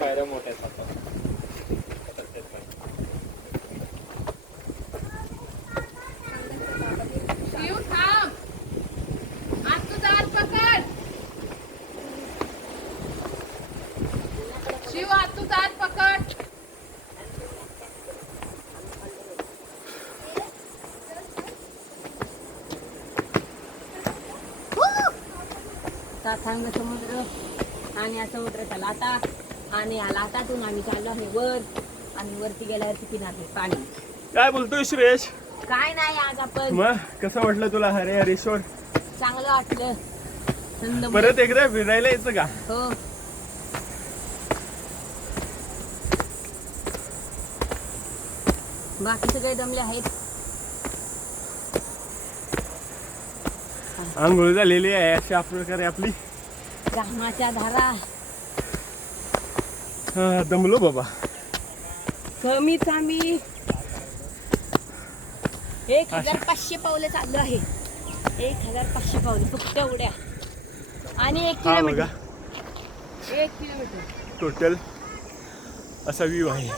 पायऱ्या मोठ्या शिव थांब आज तुझा हात पकड शिव आज तुझा हात पकड थांब समुद्र आणि हा समुद्र चालला आता आणि आला आतातून आम्ही चाललो आहे वर आणि वरती गेल्यावरती किनारे पाणी. काय बोलतोय सुरेश? काय नाही आज आपण मग कसं वाटलं तुला हरे हरेश्वर? चांगलं वाटलं. थंड परत एकदा फिरायला यायचं का? हो बाकी सगळे दमले आहेत. आंघोळ झालेली आहे अशा प्रकारे आपली. घामाच्या धारा दमलो बाबा. कमीत कमी 1500 पावले चाललो आहे. 1500 पावले फक्त एवढ्या आणि 1 किलोमीटर. 1 किलोमीटर टोटल असा व्ह्यू आहे.